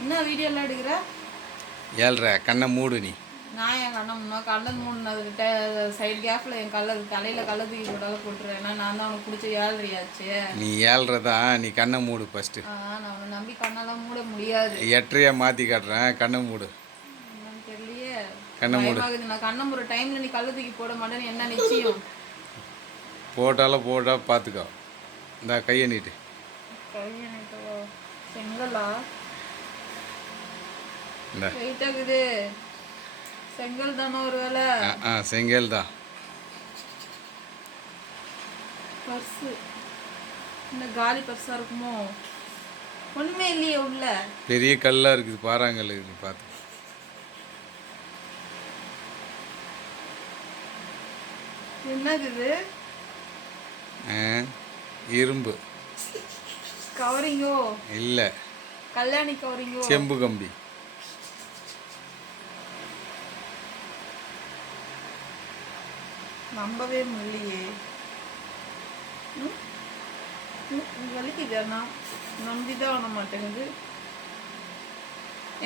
என்ன வீடியோலாம் எடுக்கிற? ஏழ்ரை கண்ணை மூடு நீ. நான் என் கண்ணை முன்னா கண்ணை மூணுனதுக்கிட்ட சைடு கேப்பில் என் தலையில் கள்ள தூக்கி போட்டாலும் போட்டுருவேன். ஏன்னா நான் தான் உனக்கு பிடிச்ச ஏழ்றையாச்சு. நீ ஏழ்ரை தான், நீ கண்ணை மூடு ஃபஸ்ட்டு. நான் உன்னை நம்பி கண்ணெல்லாம் மூட முடியாது. எட்டரையா மாற்றி காட்டுறேன், கண்ணை மூடு. என்னன்னு தெரியலையே, கண்ணை மூடு. நான் கண்ணை மூடுற டைமில் நீ கள்ள தூக்கி போட மாட்டேன்னு என்ன நிச்சயம்? போட்டாலும் போட்டா பார்த்துக்கோ. இந்த கையை நீட்டு. கையை நீட்டவா? செங்கலா? இந்த வெயிட்டாகுது. செங்கல் தானே ஒரு வேலை? செங்கல் தான். பர்ஸு இந்த காலி பர்ஸாக இருக்குமோ? ஒன்றுமே இல்லையே உள்ள. பெரிய கல்லாக இருக்குது, பாறாங்கல் இருக்குது, பார்த்து. என்னது இது? இரும்பு கவரிங்கோ? இல்லை, கல்யாணி கவரிங்கோ? செம்பு கம்பி. நம்பவே முடியலையே. வலிக்குதா? நம்பிதான் வர மாட்டேங்குது.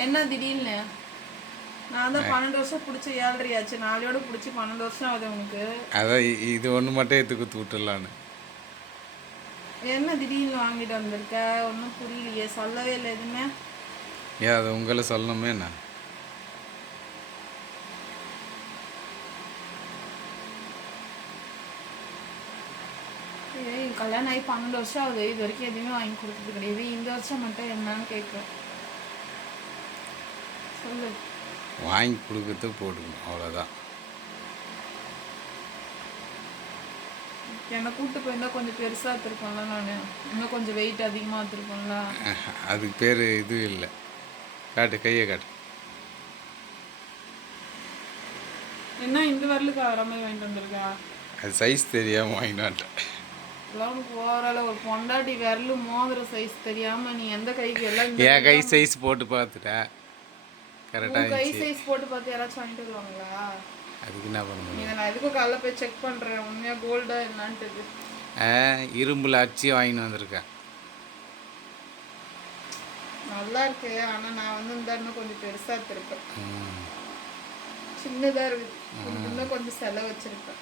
என்ன திடீர்னு? நான் தான் 12 வருஷம் பிடிச்சி ஏழ்றையாச்சு. நாளையோட பிடிச்சி 12 வருஷம் ஆகுது உனக்கு. அதான் இது ஒன்று மட்டும் எடுத்து குத்து விட்டுடலான்னு. என்ன திடீர்னு வாங்கிட்டு வந்திருக்க? ஒன்றும் புரியலையே, சொல்லவே இல்லை எதுவுமே. ஏன் அதை உங்களை சொல்லணுமே என்ன? கல்யாணம் ஆகி 12 வருஷம் ஆகுது, இது வரைக்கும் எதுவுமே வாங்கி கொடுத்தது கிடையாது. இந்த வருஷம் மட்டும் என்னன்னு கேட்குறேன், சொல்லு. வாங்கி கொடுக்கறது போட்டுக்கணும், அவ்வளோதான். என்னை கூப்பிட்டு போயிருந்தா கொஞ்சம் பெருசாக எடுத்துருக்கோம்ல, நான் இன்னும் கொஞ்சம் வெயிட் அதிகமாக எடுத்துருக்கோம்ல. அதுக்கு பேர் இது இல்லை. காட்டு, கையை காட்டு. என்ன இந்த வரலுக்கு வர மாதிரி வாங்கிட்டு வந்திருக்கா? அது சைஸ் தெரியாமல் வாங்கிட்டு வந்துட்டேன். உனக்கு ஓவரால ஒரு பொண்டாட்டி விரலு மோதிர சைஸ் தெரியாம நீ எந்த கைக்கு எல்லாம் என் கை சைஸ் போட்டு பார்த்துட்டேன், கரெக்டாக கை சைஸ் போட்டு பார்த்து யாராச்சும் வாங்கிட்டு வருவாங்களா? அதுக்கு என்ன பண்ணணும்? இதை நான் எதுக்கும் காலைல போய் செக் பண்ணுறேன், உண்மையாக கோல்டா என்னான்ட்டு. இரும்பில் அச்சு வாங்கின்னு வந்திருக்கேன். நல்லா இருக்கு, ஆனால் நான் வந்து இந்த இன்னும் கொஞ்சம் பெருசாக எடுத்திருப்பேன். சின்னதாக இருக்குது, இன்னும் கொஞ்சம் செலவு வச்சுருப்பேன்.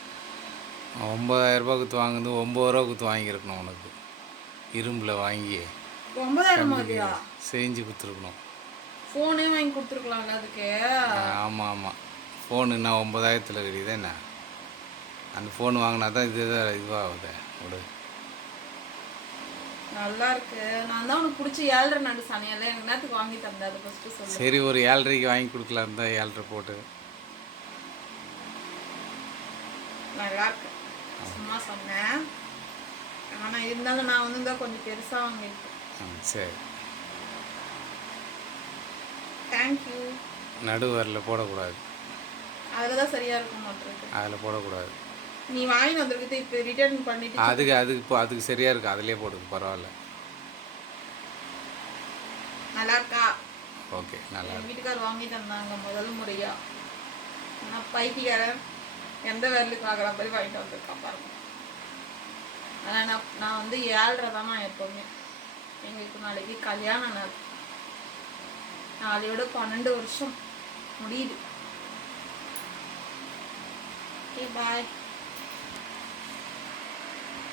9,000 ரூபா கொடுத்து வாங்குது, 9 ரூபா கொடுத்து வாங்கியிருக்கணும் உனக்கு. இரும்பில் வாங்கி 9,000 செஞ்சு கொடுத்துருக்கணும். ஃபோனே வாங்கி கொடுத்துருக்கலாம்ல அதுக்கு. ஆமாம் ஆமாம், ஃபோனு என்ன 9,000 கிடையாது என்ன? அந்த ஃபோன் வாங்கினா தான் இதுவாகுது விடு. நல்லா இருக்கு, நான் தான் உனக்கு பிடிச்சி 7.5 நடு சனியெல்லாம் எனக்கு நேரத்துக்கு வாங்கி தந்தேன், அதை ஃபஸ்ட்டு சொல்லு. சரி, ஒரு 7.5க்கு வாங்கி கொடுக்கலாம் தான், 7.5 போட்டு. நல்லா இருக்கு, சும்மா சொன்னேன். ஆனால் இருந்தாலும் நான் வந்து தான் கொஞ்சம் பெருசாக வாங்கியிருக்கேன். சரி, தேங்க்யூ. நடுவரில் போடக்கூடாது, அதில் தான் சரியாக இருக்கும் மாட்டிருக்கு. அதில் போடக்கூடாது. நீ வாங்கி வந்திருக்கிறது இப்போ ரிட்டர்ன் பண்ணிட்டு அதுக்கு சரியாக இருக்கும், அதிலே போடுது, பரவாயில்ல. நல்லா இருக்கா? ஓகே, நல்லா இருக்கு. வீட்டுக்கார் வாங்கி தந்தாங்க முதல் முறையாக. ஆனால் பைத்தியக்காரன் எந்த வேலைக்கு ஆகிற மாதிரி வாங்கிட்டு வந்திருக்கான் பாருங்க. ஆனால் நான் வந்து 7.5 தான் நான் எப்போவுமே. எங்களுக்கு நாளைக்கு கல்யாண நாள், நாளையோட 12 வருஷம் முடியுது. ஓகே, பாய்.